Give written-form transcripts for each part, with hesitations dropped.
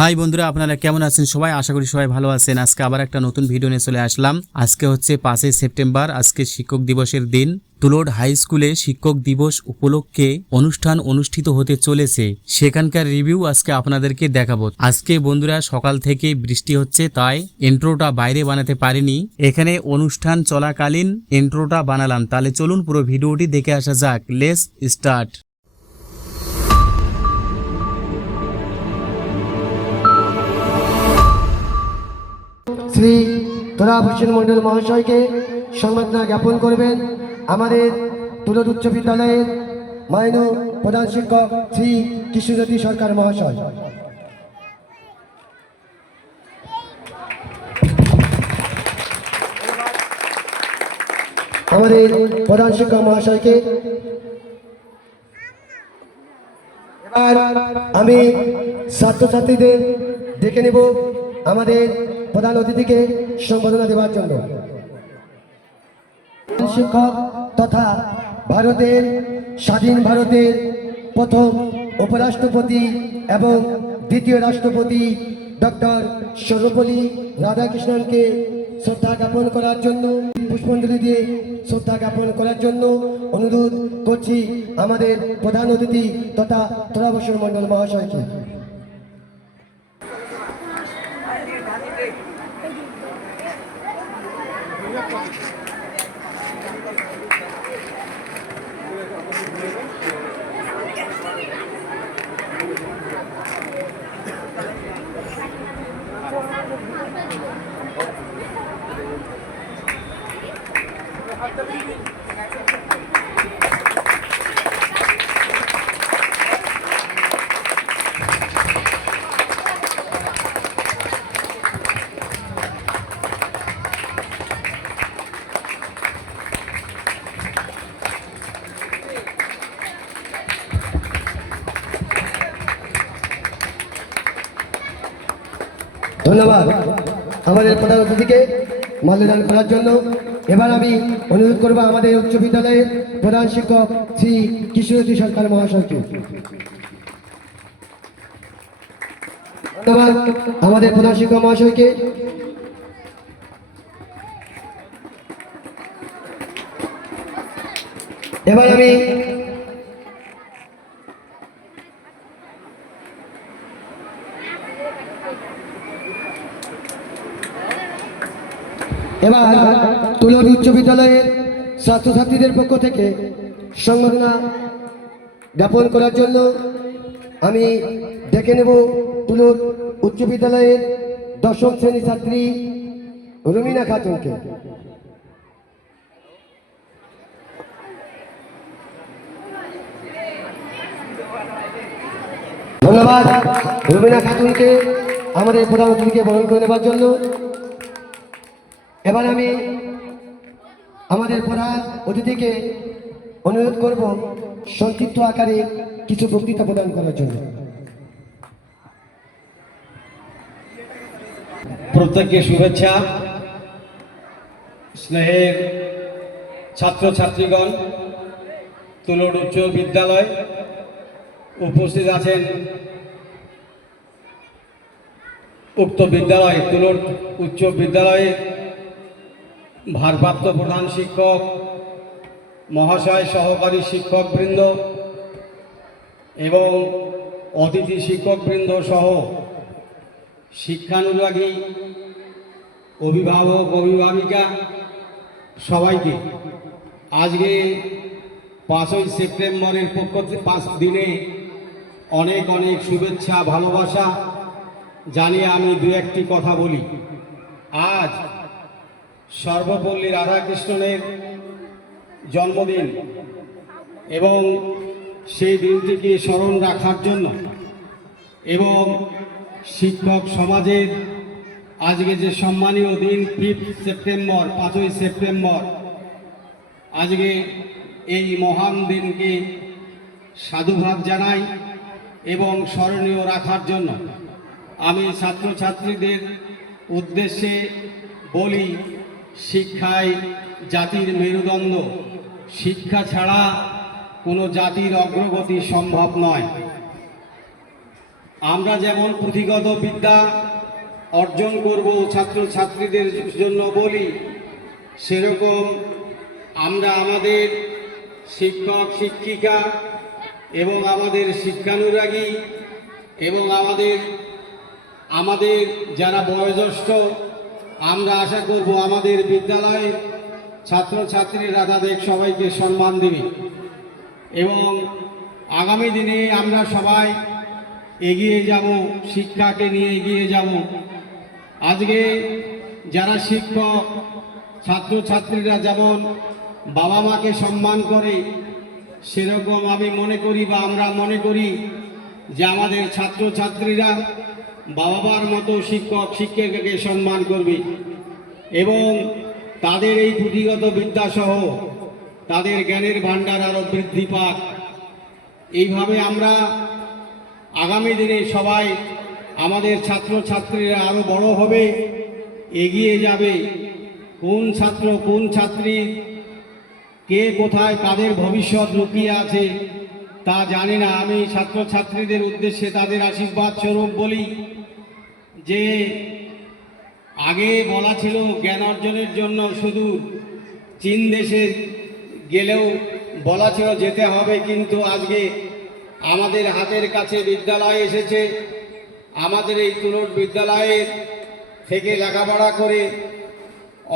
High বন্ধুরা, আপনারা কেমন আছেন? সবাই আশা করি সবাই ভালো আছেন। আজকে আবার একটা নতুন ভিডিও নিয়ে চলে আসলাম। আজকে হচ্ছে 5ই সেপ্টেম্বর, আজকে শিক্ষক দিবসের দিন। তুলোড হাই স্কুলে শিক্ষক দিবস উপলক্ষে অনুষ্ঠান অনুষ্ঠিত হতে চলেছে, সেখানকার রিভিউ আজকে আপনাদেরকে দেখাবো। আজকে বন্ধুরা সকাল থেকে বৃষ্টি হচ্ছে, তাই ইন্ট্রোটা বাইরে বানাতে পারিনি, এখানে অনুষ্ঠান চলাকালীন ইন্ট্রোটা বানালাম। তাহলে চলুন পুরো ভিডিওটি দেখে আসা যাক। Let's start. শ্রী তোরাভূষণ মণ্ডল মহাশয়কে সংবর্ধনা জ্ঞাপন করবেন আমাদের তুলোড উচ্চ বিদ্যালয়ের মাননীয় প্রধান শিক্ষক শ্রী কৃষ্ণজ্যোতি সরকার মহাশয়। আমাদের প্রধান শিক্ষক মহাশয়কে এবার আমি ছাত্রছাত্রীদের ডেকে নেব আমাদের প্রধান অতিথিকে সম্বোধনা দেওয়ার জন্য। শিক্ষক তথা ভারতের স্বাধীন ভারতের প্রথম উপরাষ্ট্রপতি এবং দ্বিতীয় রাষ্ট্রপতি ডক্টর সর্বপল্লী রাধাকৃষ্ণনকে শ্রদ্ধা জ্ঞাপন করার জন্য, পুষ্পাঞ্জলি দিয়ে শ্রদ্ধা জ্ঞাপন করার জন্য অনুরোধ করছি আমাদের প্রধান অতিথি তথা তোরাভূষণ মণ্ডল মহাশয়কে। ধন্যবাদ আমাদের প্রধান অতিথিকে মাল্যদান করার জন্য। এবার আমি অনুরোধ করব আমাদের উচ্চ বিদ্যালয়ের প্রধান শিক্ষক শ্রী কৃষ্ণজ্যোতি সরকার মহাশয়কে। ধন্যবাদ আমাদের প্রধান শিক্ষক মহাশয়কে। এবার আমি তুলোড উচ্চ বিদ্যালয়ের ছাত্রছাত্রীদের পক্ষ থেকে সম্মাননা জ্ঞাপন করার জন্য আমি ডেকে নেব তুলোড উচ্চ বিদ্যালয়ের 10ম শ্রেণী ছাত্রী রুমিনা খাতুনকে। ধন্যবাদ রুমিনা খাতুনকে আমাদের প্রধান অতিথিকে বরণ করে নেবার জন্য। এবার আমি আমাদের প্রধান অতিথিকে অনুরোধ করব সংক্ষিপ্ত আকারে কিছু বক্তৃতা প্রদান করার জন্য। প্রত্যেককে শুভেচ্ছা। স্নেহের ছাত্রছাত্রীগণ, তুলোড উচ্চ বিদ্যালয় উপস্থিত আছেন উক্ত বিদ্যালয় তুলোড উচ্চ বিদ্যালয়ে ভারপ্রাপ্ত প্রধান শিক্ষক মহাশয়, সহকারী শিক্ষকবৃন্দ এবং অতিথি শিক্ষকবৃন্দ সহ শিক্ষানুরাগী অভিভাবক অভিভাবিকা সবাইকে আজকে 5ই সেপ্টেম্বরের পক্ষ থেকে 5 দিনে অনেক অনেক শুভেচ্ছা ভালোবাসা জানিয়ে আমি দু একটি কথা বলি। আজ সর্বপল্লী রাধাকৃষ্ণনের জন্মদিন এবং সেই দিনটিকে স্মরণ রাখার জন্য এবং শিক্ষক সমাজের আজকে যে সম্মানীয় দিন 5ই সেপ্টেম্বর, আজকে এই মহান দিনকে সাধুবাদ জানাই এবং স্মরণীয় রাখার জন্য আমি ছাত্রছাত্রীদের উদ্দেশ্যে বলি, শিক্ষাই জাতির মেরুদণ্ড। শিক্ষা ছাড়া কোনো জাতির অগ্রগতি সম্ভব নয়। আমরা যেমন পুঁথিগত বিদ্যা অর্জন করব ছাত্রছাত্রীদের জন্য বলি, সেরকম আমরা আমাদের শিক্ষক শিক্ষিকা এবং আমাদের শিক্ষানুরাগী এবং আমাদের যারা বয়োজ্যেষ্ঠ, আমরা আশা করব আমাদের বিদ্যালয়ের ছাত্রছাত্রীরা তাদের সবাইকে সম্মান দেবে এবং আগামী দিনে আমরা সবাই এগিয়ে যাব, শিক্ষাকে নিয়ে এগিয়ে যাব। আজকে যারা শিক্ষক ছাত্রছাত্রীরা যেমন বাবা মাকে সম্মান করে, সেরকম আমি মনে করি বা আমরা মনে করি যে আমাদের ছাত্রছাত্রীরা বাবা মার মতো শিক্ষক শিক্ষিকাকে সম্মান করবে এবং তাদের এই পুঁথিগত বিদ্যাসহ তাদের জ্ঞানের ভাণ্ডার আরও বৃদ্ধি পাক। এইভাবে আমরা আগামী দিনে সবাই আমাদের ছাত্রছাত্রীরা আরও বড় হবে, এগিয়ে যাবে। কোন ছাত্র কোন ছাত্রী কে কোথায় কাদের ভবিষ্যৎ লুকিয়ে আছে তা জানি না। আমি ছাত্রছাত্রীদের উদ্দেশ্যে তাদের আশীর্বাদ স্বরূপ বলি যে আগে বলা ছিল জ্ঞান অর্জনের জন্য শুধু চীন দেশে গেলেও বলা ছিল যেতে হবে, কিন্তু আজকে আমাদের হাতের কাছে বিদ্যালয় এসেছে। আমাদের এই তুলট বিদ্যালয়ের থেকে লেখাপড়া করে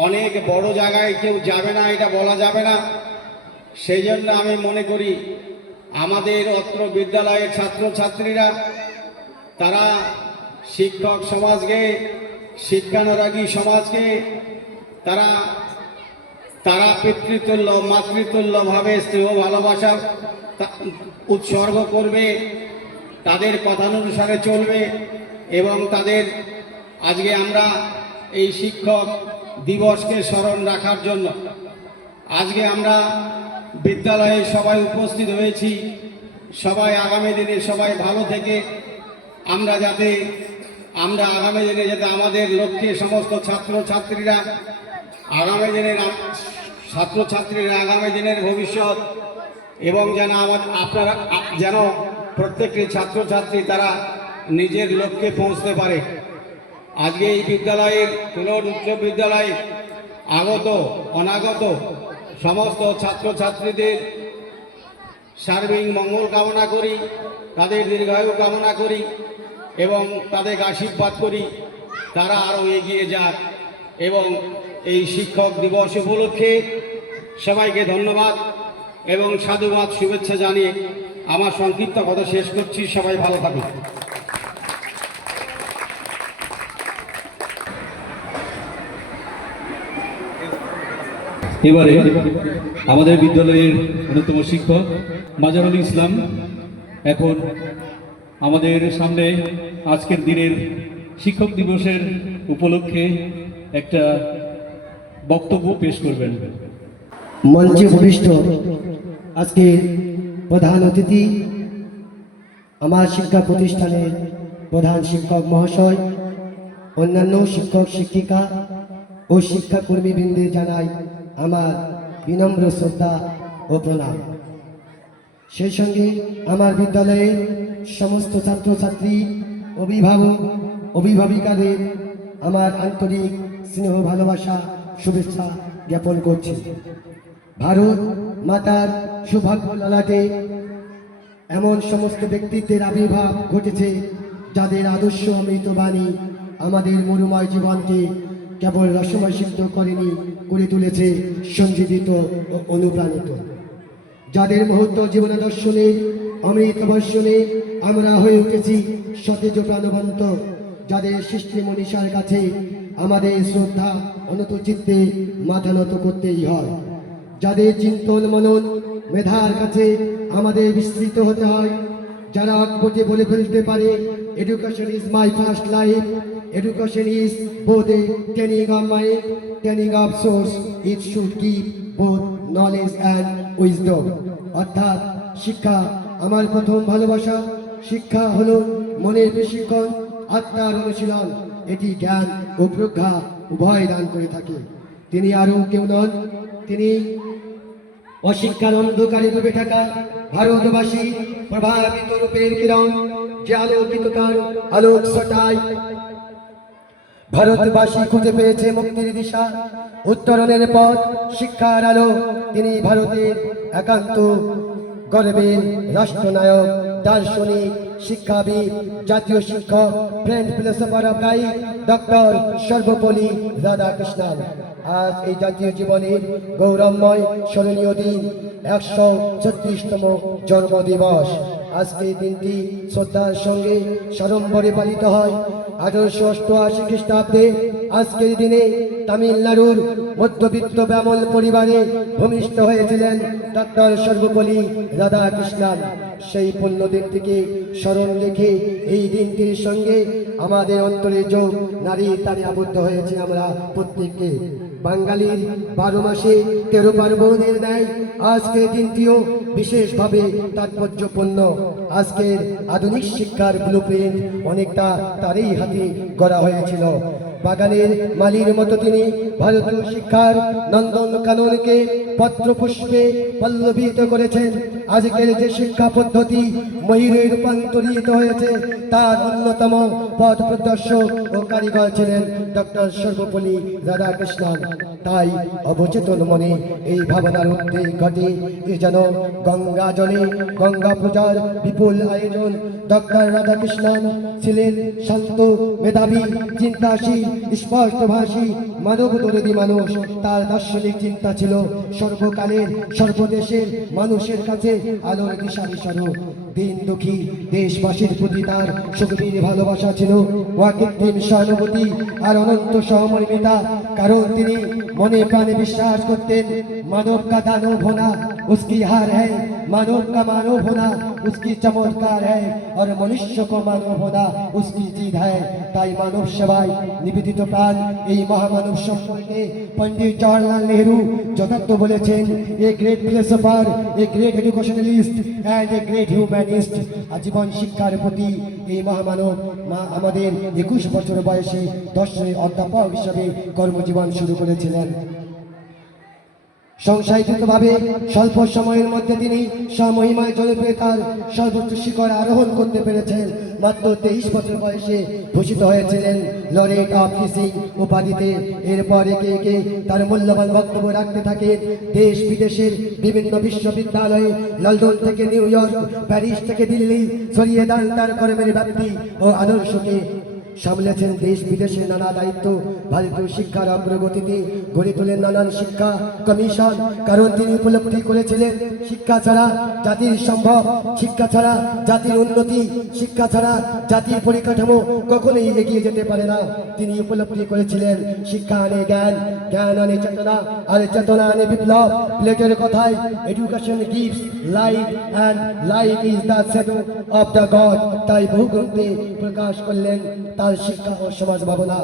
অনেক বড় জায়গায় কেউ যাবে না, এটা বলা যাবে না। সেই জন্য আমি মনে করি আমাদের অত্র বিদ্যালয়ের ছাত্রছাত্রীরা তারা শিক্ষক সমাজকে, শিক্ষানুরাগী সমাজকে তারা পিতৃতুল্য মাতৃতুল্যভাবে স্নেহ ভালোবাসা উৎসর্গ করবে, তাদের কথানুসারে চলবে এবং তাদের আজকে আমরা এই শিক্ষক দিবসকে স্মরণ রাখার জন্য আজকে আমরা বিদ্যালয়ে সবাই উপস্থিত হয়েছি। সবাই আগামী দিনে সবাই ভালো থেকে আমরা আগামী দিনে যাতে আমাদের লক্ষ্যে সমস্ত ছাত্রছাত্রীরা আগামী দিনের ভবিষ্যৎ এবং যেন প্রত্যেকটি ছাত্রছাত্রী তারা নিজের লক্ষ্যে পৌঁছতে পারে। আজকে এই বিদ্যালয়ের তুলট উচ্চ বিদ্যালয়ে আগত অনাগত সমস্ত ছাত্রছাত্রীদের সার্বিক মঙ্গল কামনা করি, তাদের দীর্ঘায়ু কামনা করি এবং তাদের আশীর্বাদ করি তারা আরও এগিয়ে যাক। এবং এই শিক্ষক দিবস উপলক্ষে সবাইকে ধন্যবাদ এবং সাধুবাদ শুভেচ্ছা জানিয়ে আমার সংক্ষিপ্ত কথা শেষ করছি। সবাই ভালো থাকুন। এবারে আমাদের বিদ্যালয়ের অন্যতম শিক্ষক মাজারুল ইসলাম এখন আমাদের সামনে আজকের দিনের শিক্ষক দিবসের উপলক্ষে একটা বক্তব্য পেশ করবেন। মঞ্চে ভূমিষ্ঠ আজকে প্রধান অতিথি আমার শিক্ষা প্রতিষ্ঠানের প্রধান শিক্ষক মহাশয়, অন্যান্য শিক্ষক শিক্ষিকা ও শিক্ষাকর্মীবৃন্দে জানাই আমার বিনম্র শ্রদ্ধা ও প্রণাম। সেই সঙ্গে আমার বিদ্যালয়ের সমস্ত ছাত্রছাত্রী, অভিভাবক, অভিভাবিকাদের আমার আন্তরিক স্নেহ ভালোবাসা শুভেচ্ছা জ্ঞাপন করছি। ভারত মাতার সৌভাগ্য ললাটে এমন সমস্ত ব্যক্তিত্বের আবির্ভাব ঘটেছে যাদের আদর্শ অমৃতবাণী আমাদের মরুময় জীবনকে কেবল রসময় সিদ্ধ করেনি, করে তুলেছে সঞ্জীবিত ও অনুপ্রাণিত। যাদের মুহূর্ত জীবন দর্শনের অমৃত বর্ষণে আমরা হয়ে উঠেছি সতেজ প্রাণবন্ত, যাদের সৃষ্টি মনীষার কাছে আমাদের শ্রদ্ধা অনত চিত্তে মাথা নত করতেই হয়, যাদের চিন্তন মনন মেধার কাছে আমাদের বিস্তৃত হতে হয়, যারা আকবটে বলে ফেলতে পারে education is my first life, education is both A training of mind, training of swords, it should give both knowledge and wisdom. অর্থাৎ শিক্ষা আমার প্রথম ভালোবাসা, শিক্ষা হলো মনের প্রশিক্ষণ, আত্মার অনুশীলন, এটি জ্ঞান ও প্রজ্ঞা উভয় দান করে থাকে। তিনি আরও কেউ নন, তিনি অশিক্ষার অন্ধকারে ডুবে থাকা ভারতবাসী প্রভাবিত রূপের কিরণ, যে আলোকিততার আলোক ছটায় ভারতবাসী খুঁজে পেয়েছে মুক্তির দিশা, উত্তরণের পথ, শিক্ষার আলো। তিনি ভারতের একান্ত গর্বের রাষ্ট্রনায়ক, দার্শনিক, শিক্ষাবিদ, জাতীয় শিক্ষক, friend philosopher of life, doctor Sarvepalli Radhakrishnan. আজ এই জাতীয় জীবনের গৌরবময় স্মরণীয় দিন, 136তম জন্মদিবস। আজকে এই দিনটি শ্রদ্ধার সঙ্গে সাড়ম্বরে পালিত হয়। 1888 খ্রিস্টাব্দে আজকের দিনে তামিলনাড়ুর মধ্যবিত্ত ব্রাহ্মণ পরিবারে ভূমিষ্ঠ হয়েছিলেন ডক্টর সর্বপল্লী রাধাকৃষ্ণন। সেই পুণ্য দিনটিকে স্মরণ রেখে এই দিনটির সঙ্গে আমাদের অন্তরে যোগ নারীর টানে আবদ্ধ হয়েছে আমরা প্রত্যেককে। বাঙালির 12 মাসে 13 পার্বণের ন্যায় আজকের দিনটিও বিশেষভাবে তাৎপর্যপূর্ণ। আজকের আধুনিক শিক্ষার ব্লুপ্রিন্ট অনেকটা তারই হাতে গড়া হয়েছিল। বাগানের মালির মতো তিনি ভারতীয় শিক্ষার নন্দন কাননকে পত্রপুষ্পে পল্লবিত করেছেন। আজকের যে শিক্ষা পদ্ধতি ময়ূরে রূপান্তরিত হয়েছে, তার অন্যতম পথ প্রদর্শক ও কারিগর ছিলেন ডক্টর সর্বপল্লী রাধাকৃষ্ণন। তাই অবচেতন মনে এই ভাবনার উদ্বেগ ঘটে, এ যেন গঙ্গা জলে গঙ্গা পূজার বিপুল আয়োজন। ডক্টর রাধাকৃষ্ণন ছিলেন শান্ত, মেধাবী, চিন্তাশীল, স্পষ্টভাষী, মানবদরদী মানুষ। তার দার্শনিক চিন্তা ছিল সর্বকালের সর্বদেশের মানুষের কাছে আলোর দিশারি স্বরূপ। দিন দুঃখী দেশবাসীর প্রতি তার সুগভীর ভালোবাসা ছিল, অকৃত্রিম সহানুভূতি আর অনন্ত সহমর্মিতা। কারণ তিনি মনে প্রাণে বিশ্বাস করতেন, মানব কা দানব হোনা उसकी हार है, मानव का मानव होना उसकी चमत्कार है, और मनुष्य को मानव होना उसकी जीत है। তাই মানব সেবায় নিবেদিত প্রাণ এই মহামানব সম্পর্কে পণ্ডিত জওহরলাল নেহরু যথার্থ বলেছেন, a great philosopher, a great educationalist and a great humanist. আজীবন শিক্ষার প্রতি এই মহামানব আমাদের 21 বছর বয়সে দর্শনের অধ্যাপক হিসাবে কর্মজীবন শুরু করেছিলেন। সংসারিতভাবে স্বল্প সময়ের মধ্যে তিনি স্বমহিমায় জনপ্রিয় তার সর্বোচ্চ শিখর আরোহণ করতে পেরেছেন। মাত্র 23 বছর বয়সে ভূষিত হয়েছিলেন লরেট অফ টিচিং উপাধিতে। এরপর একে একে তার মূল্যবান বক্তব্য রাখতে থাকেন দেশ বিদেশের বিভিন্ন বিশ্ববিদ্যালয়ে। লন্ডন থেকে নিউ ইয়র্ক, প্যারিস থেকে দিল্লি ছড়িয়ে দেন তার কর্মের ব্যাপ্তি ও আদর্শকে। সামলেছেন দেশ বিদেশের নানা দায়িত্ব। ভারতীয় শিক্ষার অগ্রগতিতে গড়ে তোলেন নানান শিক্ষা কমিশন। কারণ তিনি উপলব্ধি করেছিলেন, শিক্ষা ছাড়া জাতির সম্ভব, শিক্ষা ছাড়া জাতির উন্নতি, শিক্ষা ছাড়া জাতির পরিকাঠামো কখনোই এগিয়ে যেতে পারে না। তিনি উপলব্ধি করেছিলেন, শিক্ষা আনে জ্ঞান, জ্ঞান আনে চেতনা, আর চেতনা আনে বিপ্লব। প্লেটোর কথায়, education gives light and light is the shadow of the god. তাই বহু গ্রন্থে প্রকাশ করলেন তার শিক্ষা ও সমাজ ভাবনা।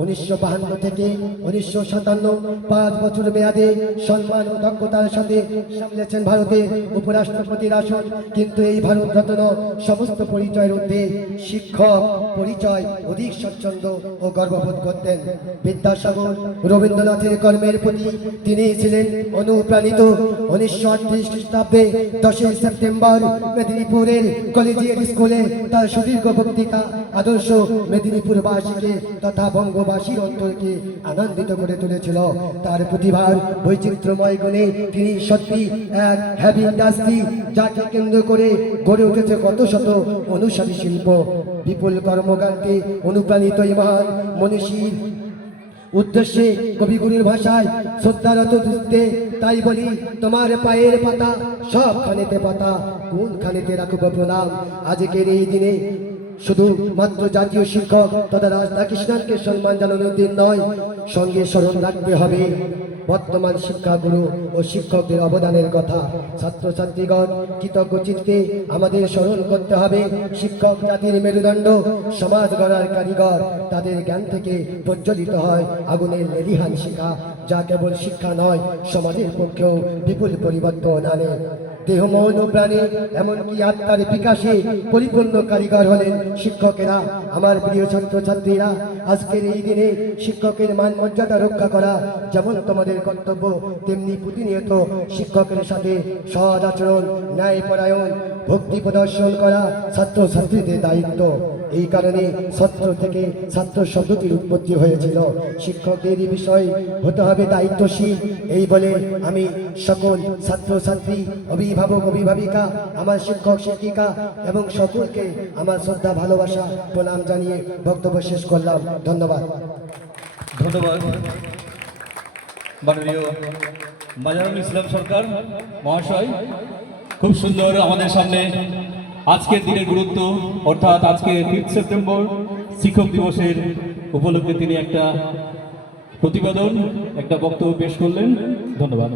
1952 থেকে 1957 5 বছর মেয়াদে সম্মান ও দক্ষতার সাথে সামলেছেন ভারতের উপরাষ্ট্রপতির আসন। কিন্তু এই ভারত রত্ন সমস্ত পরিচয়ের ঊর্ধ্বে শিক্ষক পরিচয় অধিক স্বচ্ছন্দ ও গর্ববোধ করতেন। বিদ্যাসাগর, রবীন্দ্রনাথের কর্মের প্রতি তিনি ছিলেন অনুপ্রাণিত। 1938 খ্রিস্টাব্দে 10 সেপ্টেম্বর মেদিনীপুরের কলেজিয়েট স্কুলে তার সুদীর্ঘ বক্তৃতা আদর্শ মেদিনীপুরবাসীকে তথা বঙ্গবাসীর অন্তরকে আনন্দিত করে তুলেছিল। তার প্রতিভার বৈচিত্র্যময় গুণে তিনি সত্যি এক হ্যাভি ইন্ডাস্ট্রি, যাকে কেন্দ্র করে গড়ে উঠেছে কত শত অনুসারী শিল্প। বিপুল কর্মকাণ্ডে অনুপ্রাণিত এই মহান মনীষীর উদ্দেশ্যে কবিগুরুর ভাষায় শ্রদ্ধারত দৃষ্টে তাই বলি, তোমার পায়ের পাতা সব খানেতে পাতা, কোন খানেতে রাখব প্রণাম। আজকের এই দিনে শুধু মাত্র জাতীয় শিক্ষক তথা রাধাকৃষ্ণনকে সম্মান জানানোর দিন নয়, সঙ্গে স্মরণ রাখতে হবে বর্তমান শিক্ষাগুরু ও শিক্ষকদের অবদানের কথা। ছাত্রছাত্রীগণ কৃতজ্ঞ চিত্তে আমাদের স্মরণ করতে হবে, শিক্ষক জাতির মেরুদণ্ড, সমাজ গড়ার কারিগর। তাদের জ্ঞান থেকে প্রজ্বলিত হয় আগুনের লেলিহান শিখা, যা কেবল শিক্ষা নয়, সমাজের পক্ষেও বিপুল পরিবর্তন আনে। দেহ মন ও প্রাণে এমনকি আত্মার বিকাশে পরিপূর্ণ কারিগর হলেন শিক্ষকেরা। আমার প্রিয় ছাত্রছাত্রীরা, আজকের এই দিনে শিক্ষকের মান মর্যাদা রক্ষা করা যেমন তোমাদের কর্তব্য, তেমনি প্রতিনিয়ত শিক্ষকের সাথে সৎ আচরণ, ন্যায়পরায়ণ ভক্তি প্রদর্শন করা ছাত্রছাত্রীদের দায়িত্ব। এই কারণে ছাত্র থেকে ছাত্র শব্দটির উৎপত্তি হয়েছিল। শিক্ষকদের এই বিষয়ে হতে হবে দায়িত্বশীল। এই বলে আমি সকল ছাত্রছাত্রী, অভিভাবক অভিভাবিকা, আমার শিক্ষক শিক্ষিকা এবং সকলকে আমার শ্রদ্ধা ভালোবাসা প্রণাম জানিয়ে বক্তব্য শেষ করলাম। ধন্যবাদ। ধন্যবাদ মাননীয় মাজারুল ইসলাম সরকার মহাশয়। খুব সুন্দর আমাদের সামনে আজকের দিনের গুরুত্ব, অর্থাৎ আজকে 5 সেপ্টেম্বর শিক্ষক দিবসের উপলক্ষে তিনি একটা প্রতিবেদন, একটা বক্তব্য পেশ করলেন। ধন্যবাদ।